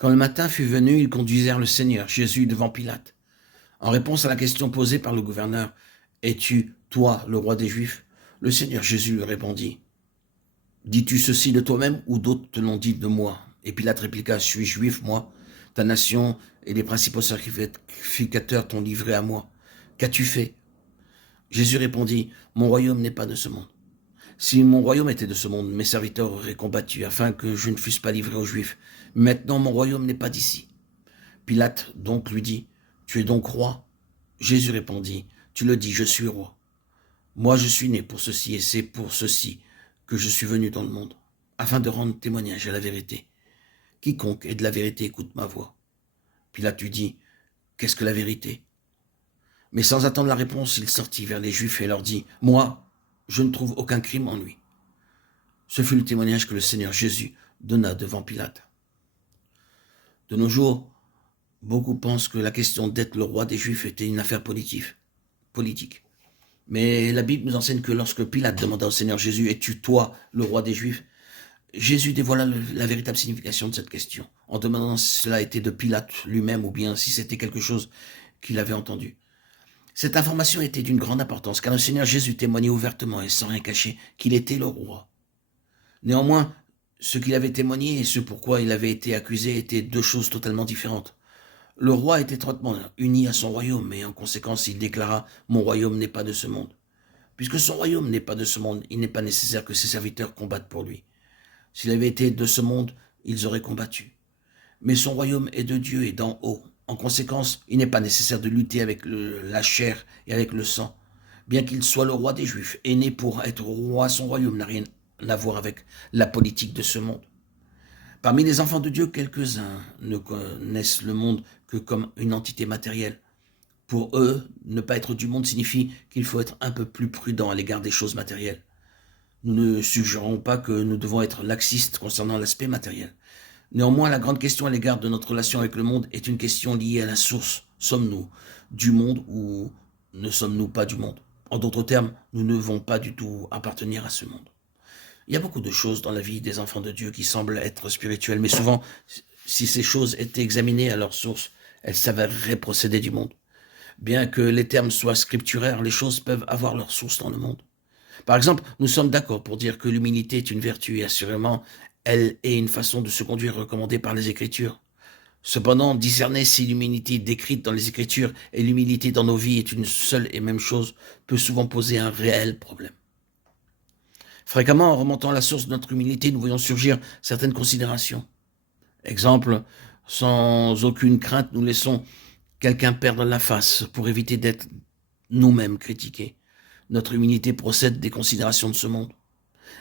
Quand le matin fut venu, ils conduisirent le Seigneur Jésus devant Pilate. En réponse à la question posée par le gouverneur, « Es-tu, toi, le roi des Juifs ?» Le Seigneur Jésus lui répondit, « Dis-tu ceci de toi-même ou d'autres te l'ont dit de moi ?» Et Pilate répliqua, « Suis juif, moi. Ta nation et les principaux sacrificateurs t'ont livré à moi. Qu'as-tu fait ?» Jésus répondit, « Mon royaume n'est pas de ce monde. Si mon royaume était de ce monde, mes serviteurs auraient combattu afin que je ne fusse pas livré aux Juifs. Maintenant, mon royaume n'est pas d'ici. » Pilate donc lui dit, « Tu es donc roi ?» Jésus répondit, « Tu le dis, je suis roi. Moi, je suis né pour ceci et c'est pour ceci que je suis venu dans le monde, afin de rendre témoignage à la vérité. Quiconque est de la vérité écoute ma voix. » Pilate lui dit, « Qu'est-ce que la vérité ?» Mais sans attendre la réponse, il sortit vers les Juifs et leur dit, « Moi, je ne trouve aucun crime en lui. » Ce fut le témoignage que le Seigneur Jésus donna devant Pilate. De nos jours, beaucoup pensent que la question d'être le roi des Juifs était une affaire politique. Mais la Bible nous enseigne que lorsque Pilate demanda au Seigneur Jésus, « Es-tu toi le roi des Juifs ?» Jésus dévoila la véritable signification de cette question, en demandant si cela était de Pilate lui-même ou bien si c'était quelque chose qu'il avait entendu. Cette information était d'une grande importance, car le Seigneur Jésus témoignait ouvertement et sans rien cacher qu'il était le roi. Néanmoins, ce qu'il avait témoigné et ce pourquoi il avait été accusé étaient deux choses totalement différentes. Le roi était étroitement uni à son royaume et en conséquence il déclara « Mon royaume n'est pas de ce monde ». Puisque son royaume n'est pas de ce monde, il n'est pas nécessaire que ses serviteurs combattent pour lui. S'il avait été de ce monde, ils auraient combattu. Mais son royaume est de Dieu et d'en haut. En conséquence, il n'est pas nécessaire de lutter avec la chair et avec le sang. Bien qu'il soit le roi des Juifs, et né pour être roi, son royaume n'a rien à voir avec la politique de ce monde. Parmi les enfants de Dieu, quelques-uns ne connaissent le monde que comme une entité matérielle. Pour eux, ne pas être du monde signifie qu'il faut être un peu plus prudent à l'égard des choses matérielles. Nous ne suggérons pas que nous devons être laxistes concernant l'aspect matériel. Néanmoins, la grande question à l'égard de notre relation avec le monde est une question liée à la source. Sommes-nous du monde ou ne sommes-nous pas du monde? En d'autres termes, nous ne devons pas du tout appartenir à ce monde. Il y a beaucoup de choses dans la vie des enfants de Dieu qui semblent être spirituelles, mais souvent, si ces choses étaient examinées à leur source, elles s'avéreraient procéder du monde. Bien que les termes soient scripturaires, les choses peuvent avoir leur source dans le monde. Par exemple, nous sommes d'accord pour dire que l'humilité est une vertu et assurément, elle est une façon de se conduire recommandée par les Écritures. Cependant, discerner si l'humilité décrite dans les Écritures et l'humilité dans nos vies est une seule et même chose peut souvent poser un réel problème. Fréquemment, en remontant à la source de notre humilité, nous voyons surgir certaines considérations. Exemple, sans aucune crainte, nous laissons quelqu'un perdre la face pour éviter d'être nous-mêmes critiqués. Notre humilité procède des considérations de ce monde.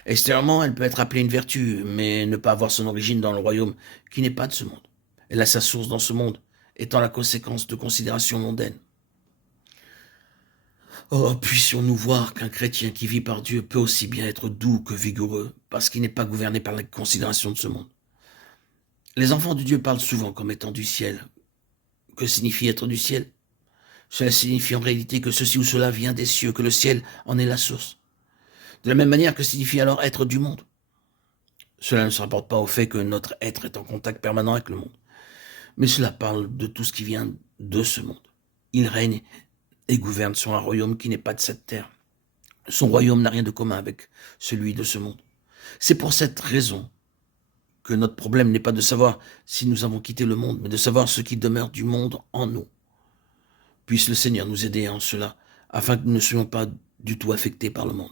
Extérieurement, elle peut être appelée une vertu, mais ne pas avoir son origine dans le royaume qui n'est pas de ce monde. Elle a sa source dans ce monde, étant la conséquence de considérations mondaines. Oh, puissions-nous voir qu'un chrétien qui vit par Dieu peut aussi bien être doux que vigoureux, parce qu'il n'est pas gouverné par les considérations de ce monde. Les enfants de Dieu parlent souvent comme étant du ciel. Que signifie être du ciel? Cela signifie en réalité que ceci ou cela vient des cieux, que le ciel en est la source. De la même manière que signifie alors être du monde. Cela ne se rapporte pas au fait que notre être est en contact permanent avec le monde. Mais cela parle de tout ce qui vient de ce monde. Il règne et gouverne sur un royaume qui n'est pas de cette terre. Son royaume n'a rien de commun avec celui de ce monde. C'est pour cette raison que notre problème n'est pas de savoir si nous avons quitté le monde, mais de savoir ce qui demeure du monde en nous. Puisse le Seigneur nous aider en cela, afin que nous ne soyons pas du tout affectés par le monde.